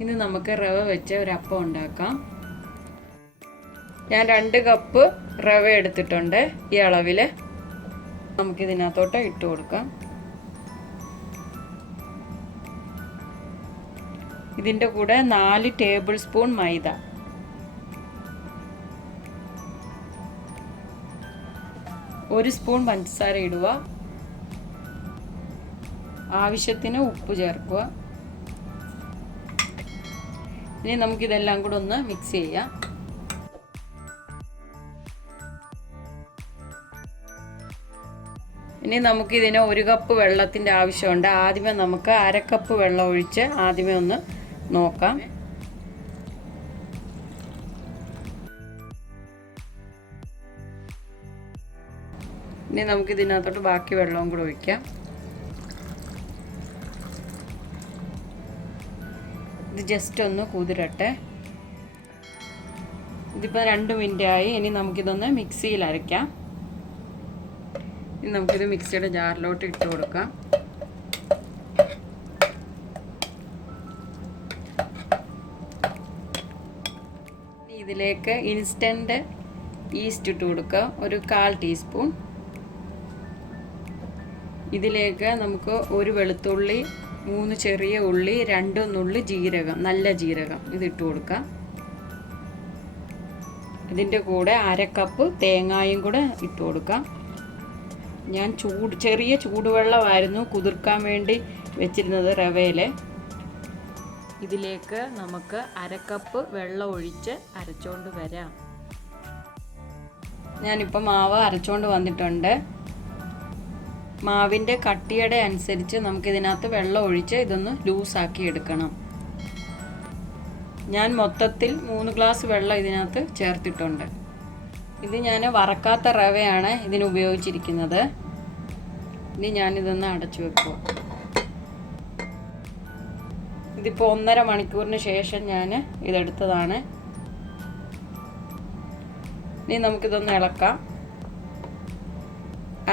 ഇനി നമുക്ക് റവ വെച്ച് ഒരു അപ്പം ഉണ്ടാക്കാം. ഞാൻ 2 കപ്പ് റവ എടുത്തിട്ടുണ്ട്. ഈ അളവിൽ നമുക്കിതിനകത്തോട്ട് ഇട്ട് കൊടുക്കാം. ഇതിൻ്റെ കൂടെ 4 ടേബിൾ സ്പൂൺ മൈദ, 1 സ്പൂൺ പഞ്ചസാര ഇടുക, ആവശ്യത്തിന് ഉപ്പ് ചേർക്കുക. ഇനി നമുക്കിതെല്ലാം കൂടെ ഒന്ന് മിക്സ് ചെയ്യാം. ഇനി നമുക്കിതിന് 1 കപ്പ് വെള്ളത്തിൻ്റെ ആവശ്യമുണ്ട്. ആദ്യമേ നമുക്ക് 1/2 കപ്പ് വെള്ളം ഒഴിച്ച് ആദ്യമേ ഒന്ന് നോക്കാം. ഇനി നമുക്കിതിനകത്തോട്ട് ബാക്കി വെള്ളവും കൂടെ ഒഴിക്കാം. ഇത് ജസ്റ്റ് ഒന്ന് കുതിരട്ടെ. ഇതിപ്പോൾ 2 മിനിറ്റ് ആയി. ഇനി നമുക്കിതൊന്ന് മിക്സിയിൽ അരയ്ക്കാം. ഇനി നമുക്കിത് മിക്സിയുടെ ജാറിലോട്ട് ഇട്ട് കൊടുക്കാം. ഇതിലേക്ക് ഇൻസ്റ്റൻറ്റ് ഈസ്റ്റ് ഇട്ട് കൊടുക്കുക, ഒരു 1/4 ടീസ്പൂൺ. ഇതിലേക്ക് നമുക്ക് 1 വെളുത്തുള്ളി, 3 ചെറിയ ഉള്ളി, 2 നുള്ളി ജീരകം, നല്ല ജീരകം ഇതിട്ട് കൊടുക്കാം. ഇതിൻ്റെ കൂടെ 1/2 കപ്പ് തേങ്ങായും കൂടെ ഇട്ട് കൊടുക്കാം. ഞാൻ ചെറിയ ചൂടുവെള്ളമായിരുന്നു കുതിർക്കാൻ വേണ്ടി വെച്ചിരുന്നത് റവയിൽ. ഇതിലേക്ക് നമുക്ക് 1/2 കപ്പ് വെള്ളം ഒഴിച്ച് അരച്ചുകൊണ്ട് വരാം. ഞാനിപ്പോൾ മാവ് അരച്ചുകൊണ്ട് വന്നിട്ടുണ്ട്. മാവിൻ്റെ കട്ടിയുടെ അനുസരിച്ച് നമുക്കിതിനകത്ത് വെള്ളം ഒഴിച്ച് ഇതൊന്ന് ലൂസാക്കി എടുക്കണം. ഞാൻ മൊത്തത്തിൽ 3 ഗ്ലാസ് വെള്ളം ഇതിനകത്ത് ചേർത്തിട്ടുണ്ട്. ഇത് ഞാൻ വറക്കാത്ത റവയാണ് ഇതിന് ഉപയോഗിച്ചിരിക്കുന്നത്. ഇനി ഞാനിതൊന്ന് അടച്ചു വെക്കുക. ഇതിപ്പോൾ 1.5 മണിക്കൂറിന് ശേഷം ഞാൻ ഇതെടുത്തതാണ്. ഇനി നമുക്കിതൊന്ന് ഇളക്കാം.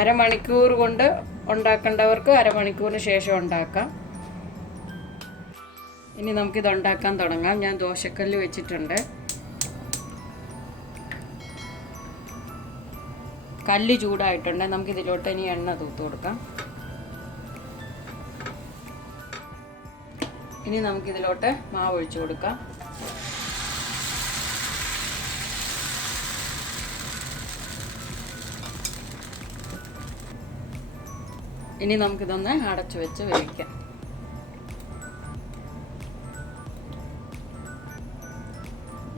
1/2 മണിക്കൂർ കൊണ്ട് ഉണ്ടാക്കേണ്ടവർക്ക് 1/2 മണിക്കൂറിന് ശേഷം ഉണ്ടാക്കാം. ഇനി നമുക്കിത് ഉണ്ടാക്കാൻ തുടങ്ങാം. ഞാൻ ദോശക്കല്ല് വെച്ചിട്ടുണ്ട്. കല്ല് ചൂടായിട്ടുണ്ട്. നമുക്കിതിലോട്ട് ഇനി എണ്ണ തൂത്ത് കൊടുക്കാം. ഇനി നമുക്കിതിലോട്ട് മാവ് ഒഴിച്ചു കൊടുക്കാം. ഇനി നമുക്കിതൊന്ന് അടച്ചു വെച്ച് വേവിക്കാം.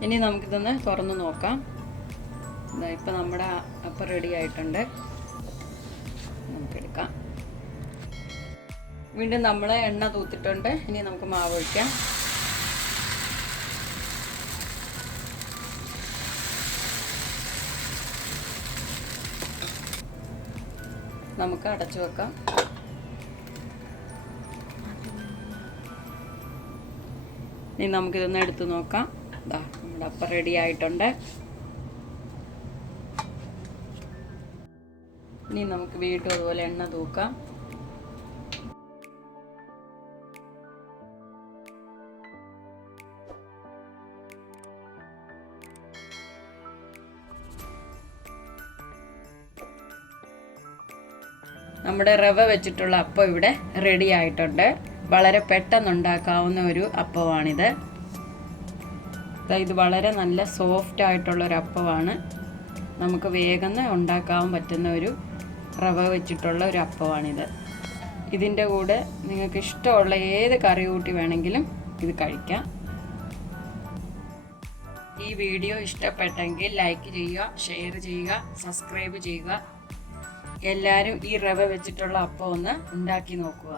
ഇനി നമുക്കിതൊന്ന് തുറന്ന് നോക്കാം. ഇപ്പം നമ്മുടെ അപ്പം റെഡി ആയിട്ടുണ്ട്. നമുക്കെടുക്കാം. വീണ്ടും നമ്മൾ എണ്ണ തൂത്തിട്ടുണ്ട്. ഇനി നമുക്ക് മാവ് ഒഴിക്കാം. നമുക്ക് അടച്ചു വെക്കാം. ഇനി നമുക്കിതൊന്ന് എടുത്ത് നോക്കാം. ഇതാ നമ്മുടെ അപ്പം റെഡി ആയിട്ടുണ്ട്. ഇനി നമുക്ക് വീണ്ടും അതുപോലെ എണ്ണ തൂക്കാം. നമ്മുടെ റവ വെച്ചിട്ടുള്ള അപ്പം ഇവിടെ റെഡി ആയിട്ടുണ്ട്. വളരെ പെട്ടെന്ന് ഉണ്ടാക്കാവുന്ന ഒരു അപ്പമാണിത്. ഇത് വളരെ നല്ല സോഫ്റ്റ് ആയിട്ടുള്ളൊരു അപ്പമാണ്. നമുക്ക് വേഗം ഉണ്ടാക്കാൻ പറ്റുന്ന ഒരു റവ വെച്ചിട്ടുള്ള ഒരു അപ്പമാണിത്. ഇതിൻ്റെ കൂടെ നിങ്ങൾക്ക് ഇഷ്ടമുള്ള ഏത് കറി കൂട്ടി വേണമെങ്കിലും ഇത് കഴിക്കാം. ഈ വീഡിയോ ഇഷ്ടപ്പെട്ടെങ്കിൽ ലൈക്ക് ചെയ്യുക, ഷെയർ ചെയ്യുക, സബ്സ്ക്രൈബ് ചെയ്യുക. എല്ലാവരും ഈ റവ വെച്ചിട്ടുള്ള അപ്പം ഒന്ന് ഉണ്ടാക്കി നോക്കുക.